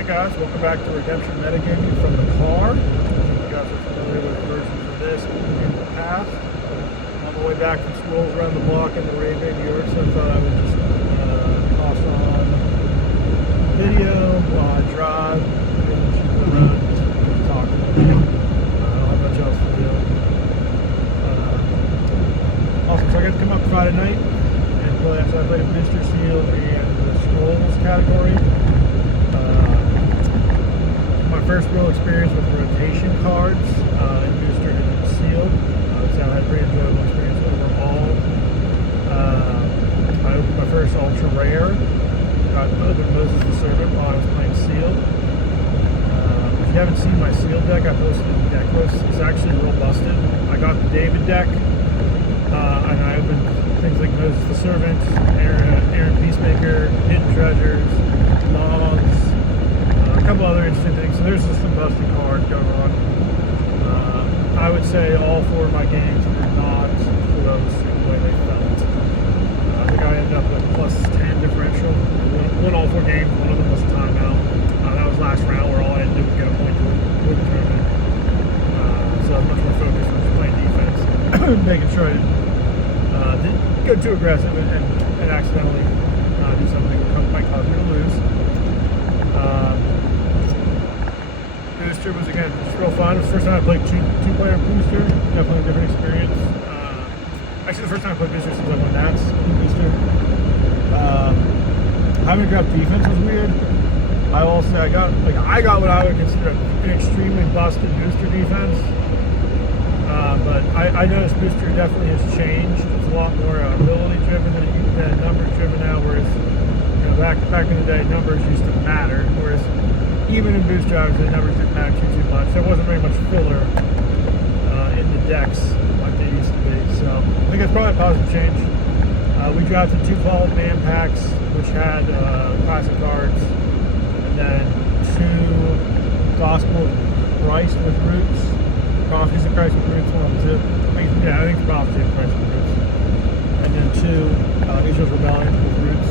Hey guys, welcome back to Redemption Metagaming from the car. You guys are familiar with versions of this in the past. On the way back from school, around the block in the Ray-Ban, New York, so I thought I would just toss on video while I drive into the road, just talk a little bit. I don't have much else to do. Also, so I got to come up Friday night and play. So I played Mr. Seal and the Scrolls category. My first real experience with rotation cards in Booster and Sealed. So I had a pretty enjoyable experience overall. I opened my first Ultra Rare. I opened Moses the Servant while I was playing Sealed. If you haven't seen my Sealed deck, I posted in the deck list. It's actually real busted. I got the David deck, and I opened things like Moses the Servant, Aaron Peacemaker, Hidden Treasures, Logs, a couple other interesting things. So there's just some busted cards going on. I would say all four of my games were not close in the way they felt. I think I ended up with plus 10 differential. Won all four games. One of them was a timeout. That was last round where all I had to do was get a point to win the tournament. So I was much more focused on just playing defense, making sure I didn't go too aggressive and accidentally do something that might cause me to lose. Booster was, again, real fun. It was the first time I played two-player Booster. Definitely a different experience. Actually, the first time I played Booster since I won Nats in Booster. Having to grab defense was weird. I will say I got what I would consider an extremely busted Booster defense. But I noticed Booster definitely has changed. It's a lot more ability-driven than numbers-driven now, whereas back in the day, numbers used to matter, whereas even in Booster, obviously, the numbers didn't matter too much. There wasn't very much filler in the decks like they used to be. So I think it's probably a positive change. We drafted two followed man packs, which had classic cards, and then two Gospel of Christ with Roots. Prophecies of Christ with Roots, one of the two. I think it's Prophecies of Christ with Roots. And then two Israel's Rebellion with Roots.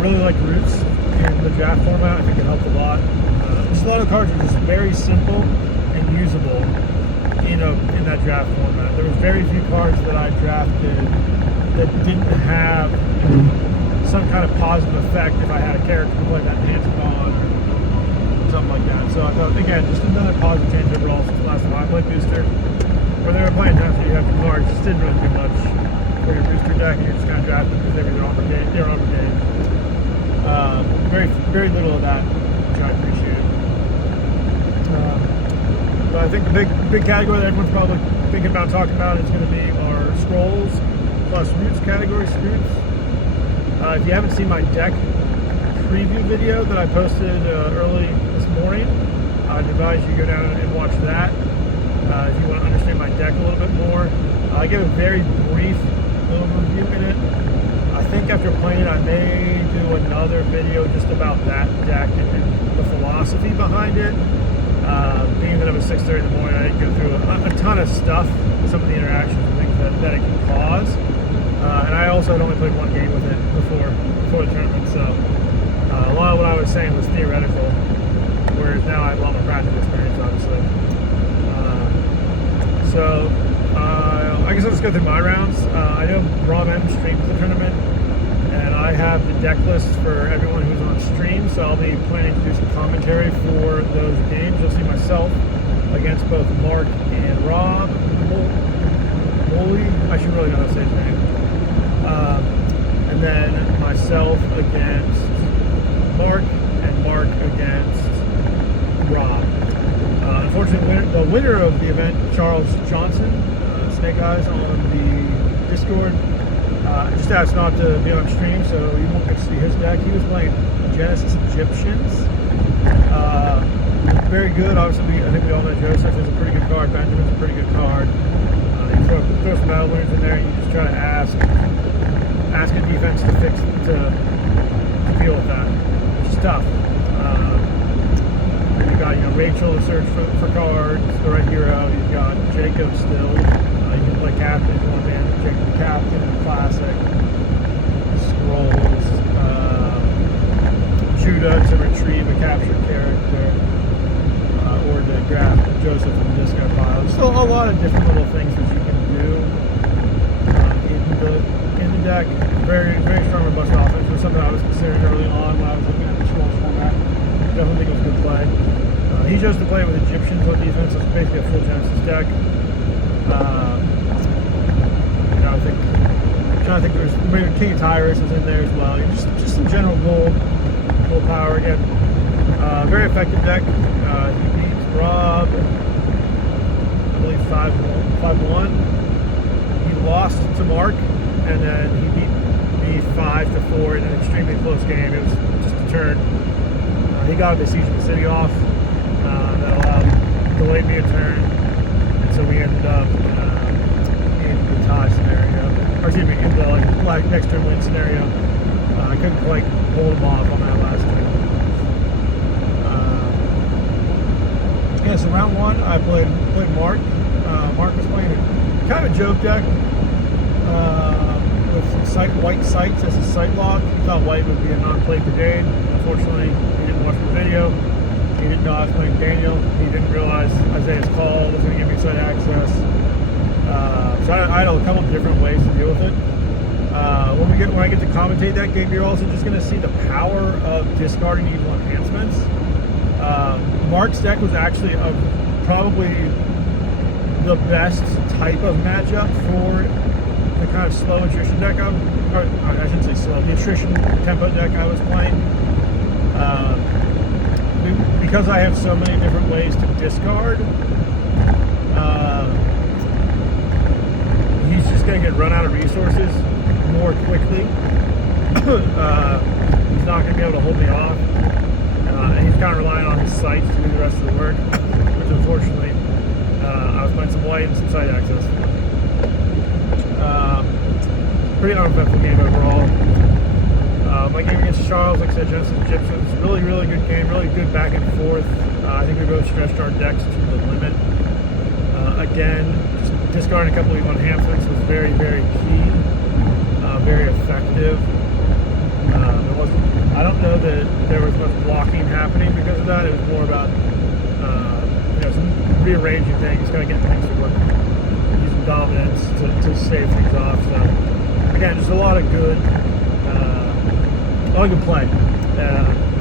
Really like Roots in the draft format. I think it helped a lot. Just a lot of cards are just very simple and usable in that draft format. There was very few cards that I drafted that didn't have some kind of positive effect if I had a character who played that Pantacon or something like that. So I thought, again, just another positive change overall since the last time I played Booster. Where they were playing times where you have the cards, just didn't really do much for your Booster deck, and you're just kind of drafting because they were on brigade. Very little of that, which I appreciate. But I think the big category that everyone's probably thinking about talking about is going to be our Scrolls plus Roots category, Scroots. If you haven't seen my deck preview video that I posted early this morning, I'd advise you go down and watch that if you want to understand my deck a little bit more. I give a very brief overview in it. I think after playing, I may do another video just about that deck and the philosophy behind it. Being that it was 6:30 in the morning, I didn't go through a ton of stuff, some of the interactions and things that it can cause. And I also had only played one game with it before the tournament, so a lot of what I was saying was theoretical, whereas now I have a lot more practical experience, obviously. I guess I'll just go through my rounds. I know Rob M streams the tournament, and I have the deck list for everyone who's on stream, so I'll be planning to do some commentary for those games. You'll see myself against both Mark and Rob Moley. I should really know how to say his name. And then myself against Mark, and Mark against Rob. Unfortunately, the winner of the event, Charles Johnson, Snake Eyes on the Discord, just asked not to be on stream, so you won't get to see his deck. He was playing Genesis Egyptians. Very good. Obviously, I think we all know Joseph is a pretty good card. Benjamin's a pretty good card. You throw some battle winners in there, and you just try to ask a defense to deal with that, which is tough. You've got Rachel to search for cards, the right hero. You've got Jacob still. You can play captain if you want to ban Jacob the captain, classic. Scrolls. Judah to retrieve a captured character, or to grab Joseph from the discard pile. There's still a lot of different little things that you can do in the deck. Very, very strong, robust offense. It was something I was considering early on when I was looking at the Scrolls format. Definitely think it was a good play. He chose to play with Egyptians on defense. It's basically a full Genesis deck. I'm trying to think there's maybe King of Tyrus was in there as well. Just some general gold power again. Very effective deck. He beats Rob, I believe 5-1. He lost to Mark, and then he beat me 5-4 in an extremely close game. It was just a turn. He got the Siege of the City off. That delayed me a turn, and so we ended up in the tie scenario, or excuse me, in the like next turn win scenario. I couldn't quite hold him off on that last turn. Yeah, so round one, I played Mark. Mark was playing kind of a joke deck with some white sights as a sight lock. He thought white would be a non-play brigade. Unfortunately, he didn't watch the video. He didn't know I was playing Daniel. He didn't realize Isaiah's call was going to give me side access. So I had to come up with different ways to deal with it. When I get to commentate that game, you're also just going to see the power of discarding evil enhancements. Mark's deck was actually probably the best type of matchup for the kind of slow attrition deck or I shouldn't say slow, the attrition tempo deck I was playing. Because I have so many different ways to discard, he's just going to get run out of resources more quickly. He's not going to be able to hold me off. And he's kind of relying on his sights to do the rest of the work, which unfortunately, I was playing some white and some sight access. Pretty uneventful game overall. My game against Charles, like I said, Genesis Egyptians, really, really good game, really good back and forth. I think we both stretched our decks to the limit. Again, just discarding a couple of enhancements was very, very key, very effective. I don't know that there was much blocking happening because of that. It was more about some rearranging things, kind of getting things to work, using dominance to save things off. So again, just a lot of good play.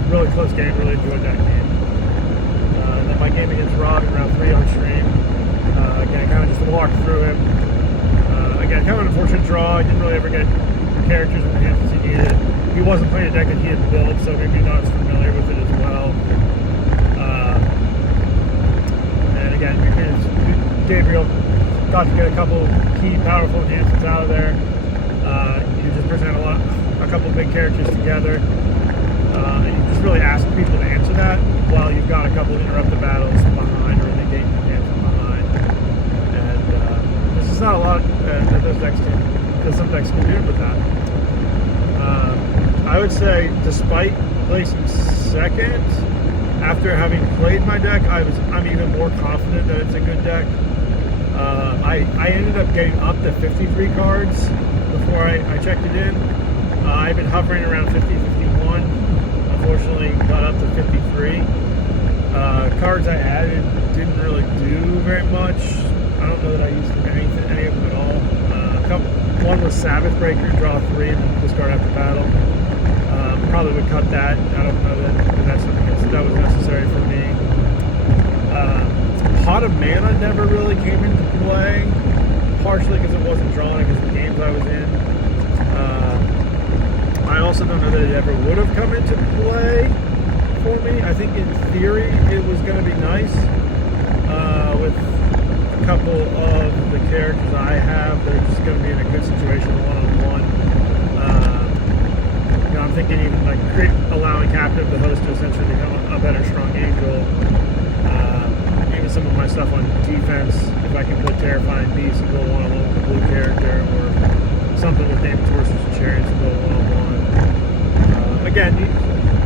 Really close game. Really enjoyed that game. And then my game against Rob in round 3 on stream. Again, kind of just walked through him. Again, kind of an unfortunate draw. He didn't really ever get characters in the hands he needed. He wasn't playing a deck that he had built, so maybe not as familiar with it as well. And again, Gabriel got to get a couple key, powerful enhancements out of there. You just present a couple big characters together. And you just really ask people to answer that while you've got a couple interrupted battles behind or negate enhancement behind. And this is not a lot that some decks can do with that. I would say, despite placing second, after having played my deck, I'm even more confident that it's a good deck. I ended up getting up to 53 cards before I checked it in. I've been hovering around 50, 51. Unfortunately, got up to 53. Cards I added didn't really do very much. I don't know that I used any of them at all. One was Sabbath Breaker, draw 3 and then discard after battle. Probably would cut that. I don't know that that's something that was necessary for me. Pot of Mana never really came into play, partially because it wasn't drawn because of the games I was in. I also don't know that it ever would have come into play for me. I think in theory it was going to be nice with a couple of the characters I have that are just going to be in a good situation one-on-one. I'm thinking even like allowing Captive the Host to essentially become a better strong angel. Even some of my stuff on defense, if I can put Terrifying Beast and go one-on-one with a blue character, or something with Damon's Horses and Chariots and go one-on-one. Again,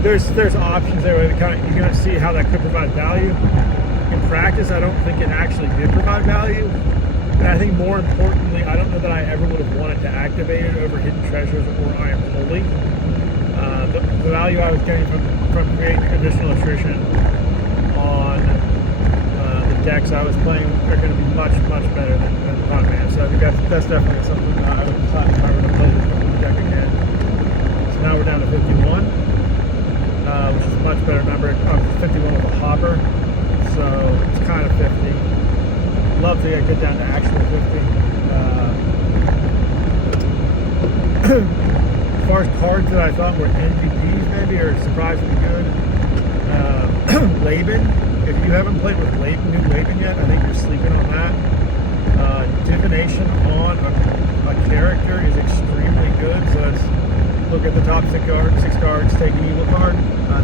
there's options there where you kind of see how that could provide value. In practice, I don't think it actually did provide value. And I think more importantly, I don't know that I ever would have wanted to activate it over Hidden Treasures or I Am Holy. The value I was getting from creating additional attrition on the decks I was playing are going to be much better than Podman. So I think that's definitely something that I would decide if I were to play this deck again. So now we're down to 51, which is a much better number. 51 with a hopper, so it's kind of 50. Love to get down to actual 50. As far as cards that I thought were MVPs maybe or surprisingly good, Laban. If you haven't played with new Laban yet, I think you're sleeping on that. Divination on a character is extremely good. So let's look at the top 6 cards, take an evil card.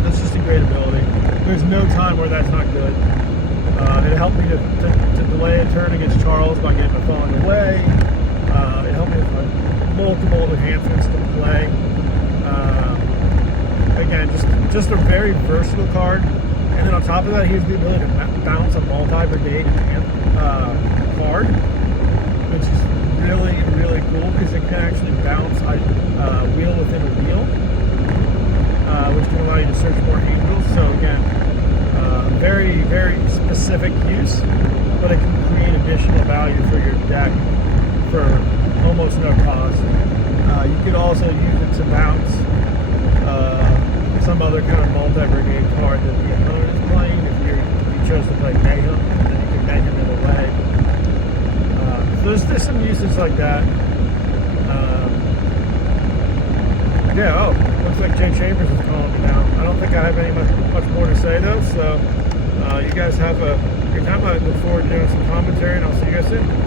That's just a great ability. There's no time where that's not good. It helped me to delay a turn against Charles by getting a falling away. It helped me with multiple enhancements to play. Again, just a very versatile card. And then on top of that, he has the ability to bounce a multi-brigade card, which is really cool because it can actually bounce a wheel within a wheel, which can allow you to search more angels. So again, very specific use, but it can create additional value for your deck for almost no cost. You could also use it to bounce some other kind of multi-brigade card that the opponent is playing. If you chose to play Mayhem, then you can Mayhem it away. So there's some uses like that. Looks like Jay Chambers is calling me now. I don't think I have much more to say though. So you guys have a good time. I look forward to doing some commentary, and I'll see you guys soon.